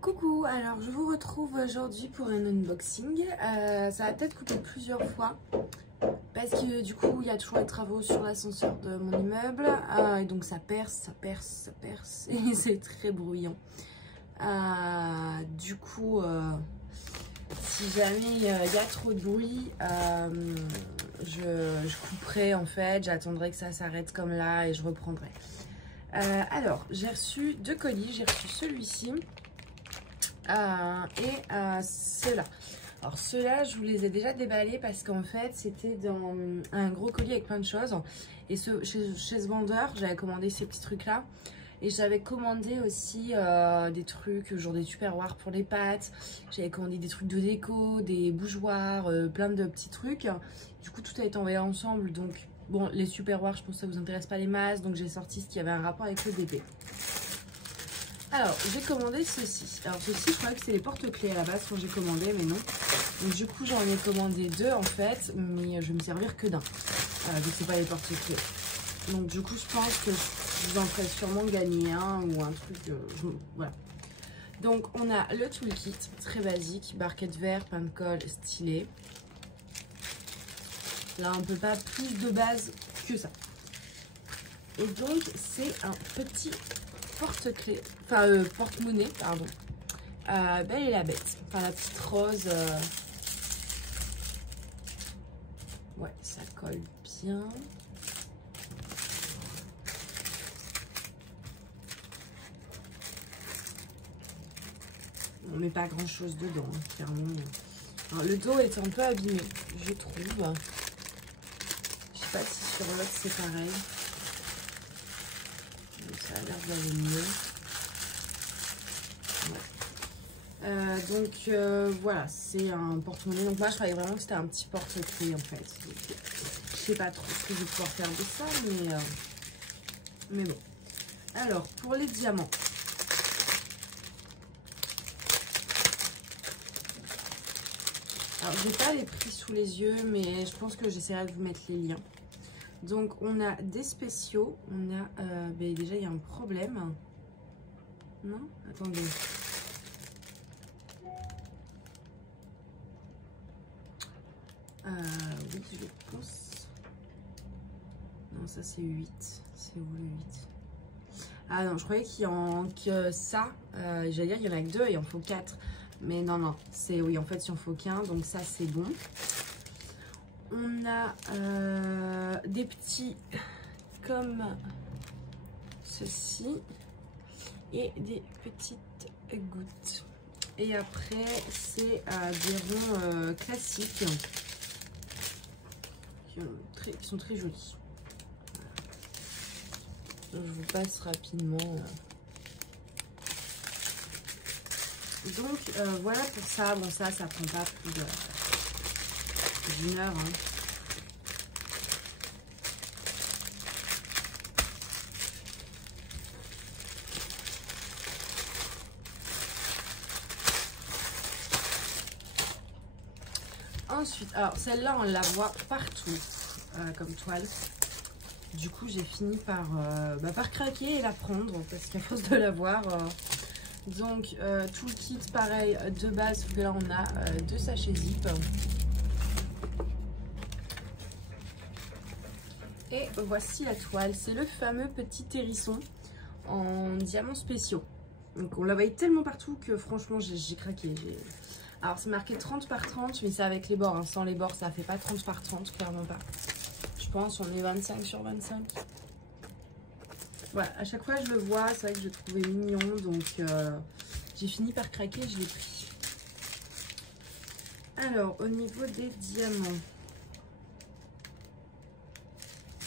Coucou, alors je vous retrouve aujourd'hui pour un unboxing. Ça va peut-être couper plusieurs fois parce que du coup il y a toujours les travaux sur l'ascenseur de mon immeuble et donc ça perce et c'est très bruyant. Du coup, si jamais il y a trop de bruit, je couperai en fait, j'attendrai que ça s'arrête comme là et je reprendrai. Alors j'ai reçu deux colis, j'ai reçu celui-ci. Ceux-là. Alors ceux-là, je vous les ai déjà déballés parce qu'en fait, c'était dans un gros colis avec plein de choses. Et chez ce vendeur, j'avais commandé ces petits trucs-là. Et j'avais commandé aussi des trucs, genre des tupperwares pour les pâtes. J'avais commandé des trucs de déco, des bougeoirs, plein de petits trucs. Du coup, tout a été envoyé ensemble. Donc, bon, les tupperwares, je pense que ça vous intéresse pas les masses. Donc, j'ai sorti ce qui avait un rapport avec le bébé. Alors, j'ai commandé ceci. Alors, ceci, je croyais que c'est les porte-clés à la base quand j'ai commandé, mais non. Donc, du coup, j'en ai commandé deux en fait, mais je vais me servir que d'un. Donc, c'est pas les porte-clés. Donc, du coup, je pense que je vous en ferai sûrement gagner un ou un truc. Voilà. Donc, on a le toolkit très basique, barquette vert, pain de colle, stylet. Là, on ne peut pas plus de base que ça. Et donc, c'est un petit porte-clés, enfin porte-monnaie, pardon. Belle et la bête. Enfin, la petite rose. Ouais, ça colle bien. On met pas grand chose dedans, hein, clairement. Alors, le dos est un peu abîmé, je trouve. Je sais pas si sur l'autre c'est pareil. Ça a l'air d'aller mieux. Ouais. Voilà, c'est un porte-monnaie. Donc moi je croyais vraiment que c'était un petit porte-clés en fait. Donc, je sais pas trop ce que je vais pouvoir faire de ça, mais bon. Alors pour les diamants. Alors j'ai pas les prix sous les yeux, mais je pense que j'essaierai de vous mettre les liens. Donc on a des spéciaux, on a ben déjà il y a un problème. Non, attendez. Oui, je pense. Non, ça c'est 8. C'est où le 8? Ah non, je croyais qu'il y en que ça. J'allais dire il y en a que 2 et il en faut 4. Mais non, non, c'est oui, en fait il en faut qu'un, donc ça c'est bon. On a des petits comme ceci et des petites gouttes. Et après, c'est des ronds classiques qui sont très jolis. Donc, je vous passe rapidement. Donc, voilà pour ça. Bon, ça prend pas plus d'une heure. Hein. Ensuite, alors celle-là, on la voit partout comme toile. Du coup, j'ai fini par craquer et la prendre parce qu'à force de la voir. Donc, tout le kit, pareil, de base. Là, on a 2 sachets zip. Et voici la toile. C'est le fameux petit hérisson en diamants spéciaux. Donc, on la voyait tellement partout que franchement, j'ai craqué. Alors, c'est marqué 30 par 30, mais c'est avec les bords. Hein. Sans les bords, ça fait pas 30 par 30, clairement pas. Je pense on est 25 sur 25. Voilà, à chaque fois je le vois, c'est vrai que je le trouvais mignon, donc j'ai fini par craquer, je l'ai pris. Alors, au niveau des diamants,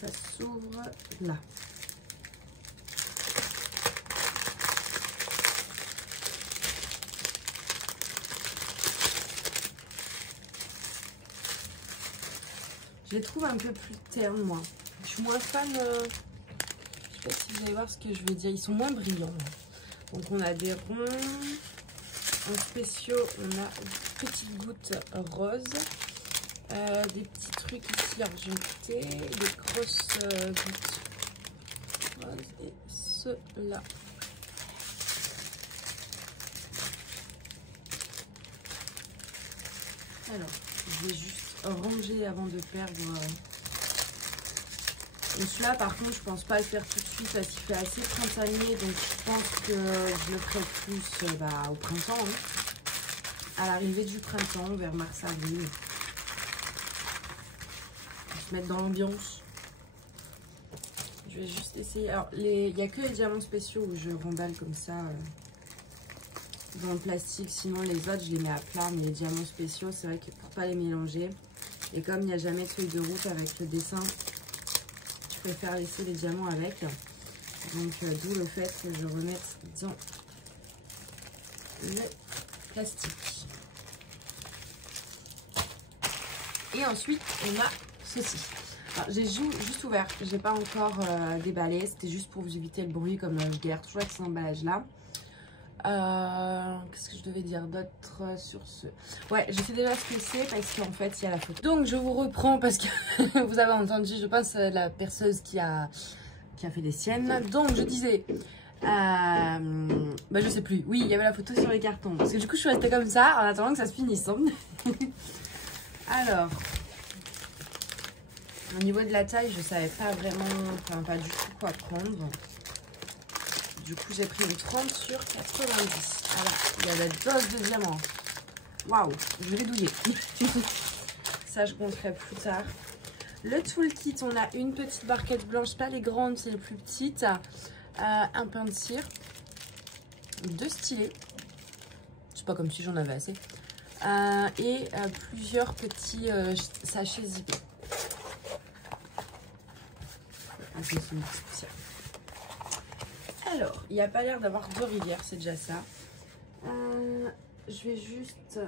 ça s'ouvre là. Je les trouve un peu plus ternes, moi. Je suis moins fan. Je sais pas si vous allez voir ce que je veux dire. Ils sont moins brillants. Donc, on a des ronds. En spéciaux, on a des petites gouttes roses. Des petits trucs ici argentés. Des grosses gouttes roses. Et ceux-là. Alors, je vais juste ranger avant de perdre. Et celui-là, par contre, je pense pas le faire tout de suite parce qu'il fait assez printanier. Donc, je pense que je le ferai plus au printemps. Hein, à l'arrivée du printemps, vers mars-avril. Se mettre dans l'ambiance. Je vais juste essayer. Alors, il n'y a que les diamants spéciaux où je remballe comme ça dans le plastique. Sinon, les autres, je les mets à plat. Mais les diamants spéciaux, c'est vrai que pour pas les mélanger. Et comme il n'y a jamais de feuille de route avec le dessin, je préfère laisser les diamants avec. Donc, d'où le fait que je remette dans le plastique. Et ensuite, on a ceci. J'ai juste ouvert, j'ai pas encore déballé, c'était juste pour vous éviter le bruit comme je galère toujours avec ces emballages là. Qu'est-ce que je devais dire d'autre sur ce... Ouais, je sais déjà ce que c'est parce qu'en fait il y a la photo. Donc je vous reprends parce que vous avez entendu, je pense, la perceuse qui a fait les siennes. Donc je disais, je sais plus, oui il y avait la photo sur les cartons. Parce que du coup je suis restée comme ça en attendant que ça se finisse. Hein. Alors... Au niveau de la taille, je savais pas vraiment, enfin pas du tout quoi prendre. Du coup, j'ai pris une 30 sur 90. Voilà, il y a la dose de diamants. Waouh, je vais douiller. Ça, je compterai plus tard. Le toolkit, on a une petite barquette blanche, pas les grandes, c'est les plus petites. Un pain de cire, 2 stylets. C'est pas comme si j'en avais assez. Et plusieurs petits sachets zippés. Alors, il n'y a pas l'air d'avoir de rivière, c'est déjà ça. Je vais juste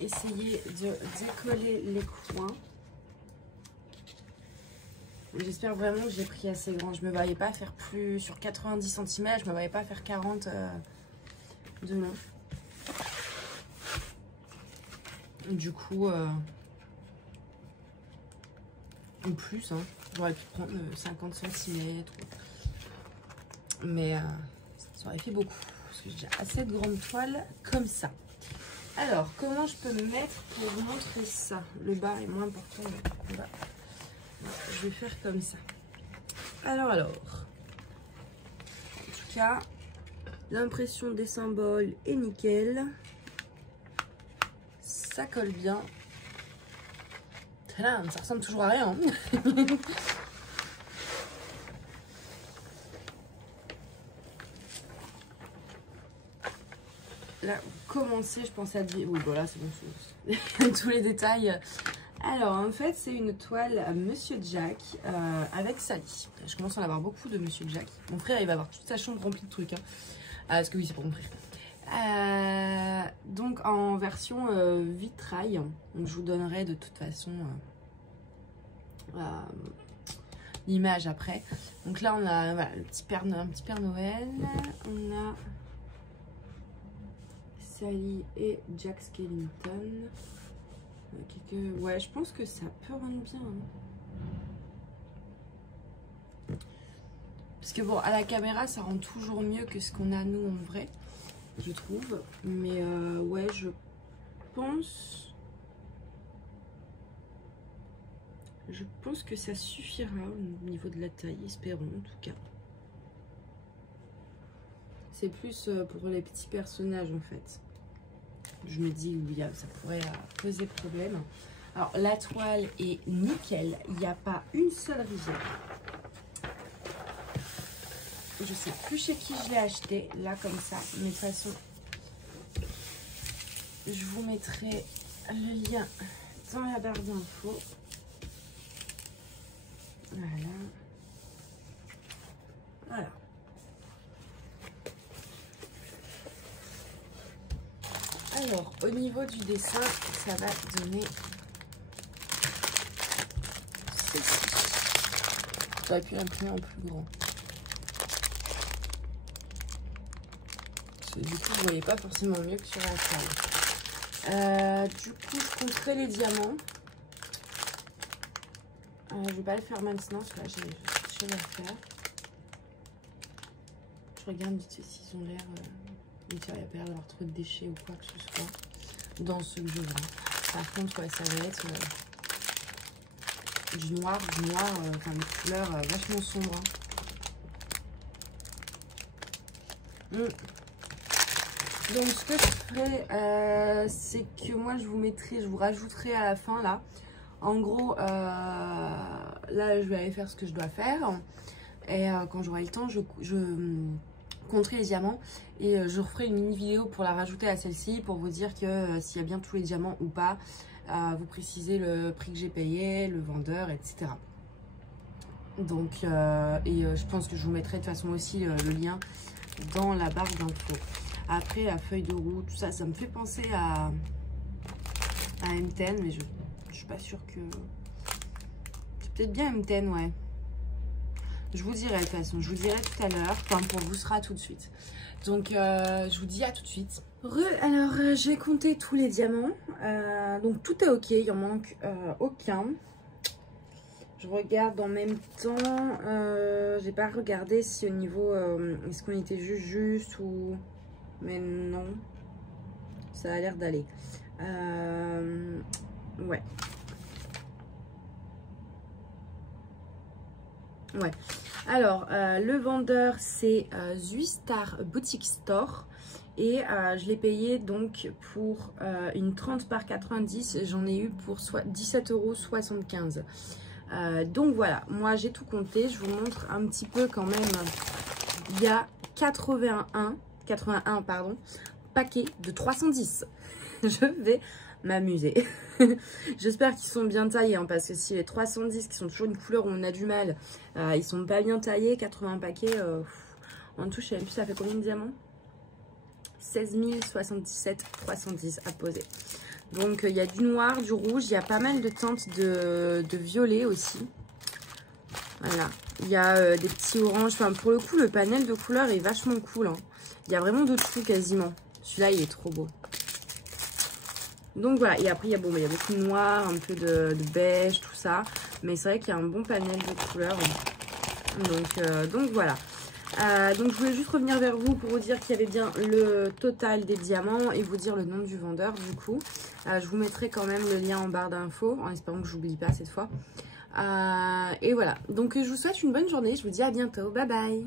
essayer de décoller les coins. J'espère vraiment que j'ai pris assez grand. Je ne me voyais pas faire plus sur 90 cm, je ne me voyais pas faire 40 de long. Du coup, en plus, hein. J'aurais pu prendre 50 cm. Mais ça aurait fait beaucoup. Parce que j'ai assez de grandes toiles comme ça. Alors, comment je peux me mettre pour vous montrer ça? Le bas est moins important. Mais le bas. Je vais faire comme ça. Alors. En tout cas, l'impression des symboles est nickel. Ça colle bien. Ça ressemble toujours à rien. Là, commencer, je pense à dire... Oui, voilà, c'est bon. Tous les détails. Alors, en fait, c'est une toile Monsieur Jack avec Sally. Je commence à en avoir beaucoup de Monsieur Jack. Mon frère, il va avoir toute sa chambre remplie de trucs. Hein. Parce que oui, c'est pour mon frère. Donc, en version vitrail. Donc, je vous donnerai de toute façon... l'image après. Donc là on a voilà, un petit Père Noël, on a Sally et Jack Skellington. Ouais, je pense que ça peut rendre bien. Hein. Parce que bon, à la caméra ça rend toujours mieux que ce qu'on a nous en vrai, je trouve. Mais ouais, je pense que ça suffira au niveau de la taille, espérons en tout cas. C'est plus pour les petits personnages en fait. Je me dis, oui, ça pourrait poser problème. Alors, la toile est nickel. Il n'y a pas une seule rivière. Je sais plus chez qui je l'ai acheté, là comme ça. Mais de toute façon, je vous mettrai le lien dans la barre d'infos. Voilà. Voilà. Alors, au niveau du dessin, ça va donner ceci. J'aurais pu l'imprimer en plus grand. Parce que du coup, vous ne voyez pas forcément mieux que sur la toile. Du coup, je compterai les diamants. Je vais pas le faire maintenant parce que là j'ai des choses à faire. Je regarde vite fait s'ils ont l'air. Il n'y a pas l'air d'avoir trop de déchets ou quoi que ce soit. dans ce que je vends. Par contre, ouais, ça va être du noir, enfin une couleur vachement sombre. Hein. Donc ce que je ferai, c'est que moi je vous rajouterai à la fin là. En gros, là je vais aller faire ce que je dois faire. Et quand j'aurai le temps, je compterai les diamants. Et je referai une mini vidéo pour la rajouter à celle-ci. Pour vous dire que s'il y a bien tous les diamants ou pas. Vous précisez le prix que j'ai payé, le vendeur, etc. Donc, je pense que je vous mettrai de toute façon aussi le lien dans la barre d'infos. Après, la feuille de roue, tout ça, ça me fait penser à M10, mais je suis pas sûre que... C'est peut-être bien M10, ouais. Je vous dirai de toute façon, je vous dirai tout à l'heure, enfin pour vous sera tout de suite. Donc, je vous dis à tout de suite. Alors, j'ai compté tous les diamants, donc tout est ok, il en manque aucun. Je regarde en même temps, j'ai pas regardé si au niveau, est-ce qu'on était juste ou... Mais non, ça a l'air d'aller. Ouais. Ouais. Alors, le vendeur, c'est Zuistar Boutique Store. Et je l'ai payé donc pour une 30 par 90. J'en ai eu pour 17,75 €. Donc voilà, moi j'ai tout compté. Je vous montre un petit peu quand même. Il y a 81 pardon, paquets de 310. Je vais m'amuser. J'espère qu'ils sont bien taillés, hein, parce que si les 310 qui sont toujours une couleur où on a du mal, ils sont pas bien taillés, 80 paquets, en tout, je sais même plus ça fait combien de diamants, 16 077 310 à poser. Donc il y a du noir, du rouge, il y a pas mal de teintes de violet aussi. Voilà, il y a des petits oranges, enfin pour le coup le panel de couleurs est vachement cool, hein. Il y a vraiment de tout quasiment. Celui-là il est trop beau. Donc voilà, et après il y a beaucoup de noir, un peu de beige, tout ça. Mais c'est vrai qu'il y a un bon panel de couleurs. Donc voilà. Donc je voulais juste revenir vers vous pour vous dire qu'il y avait bien le total des diamants et vous dire le nom du vendeur du coup. Je vous mettrai quand même le lien en barre d'infos en espérant que je n'oublie pas cette fois. Et voilà, donc je vous souhaite une bonne journée, je vous dis à bientôt, bye bye.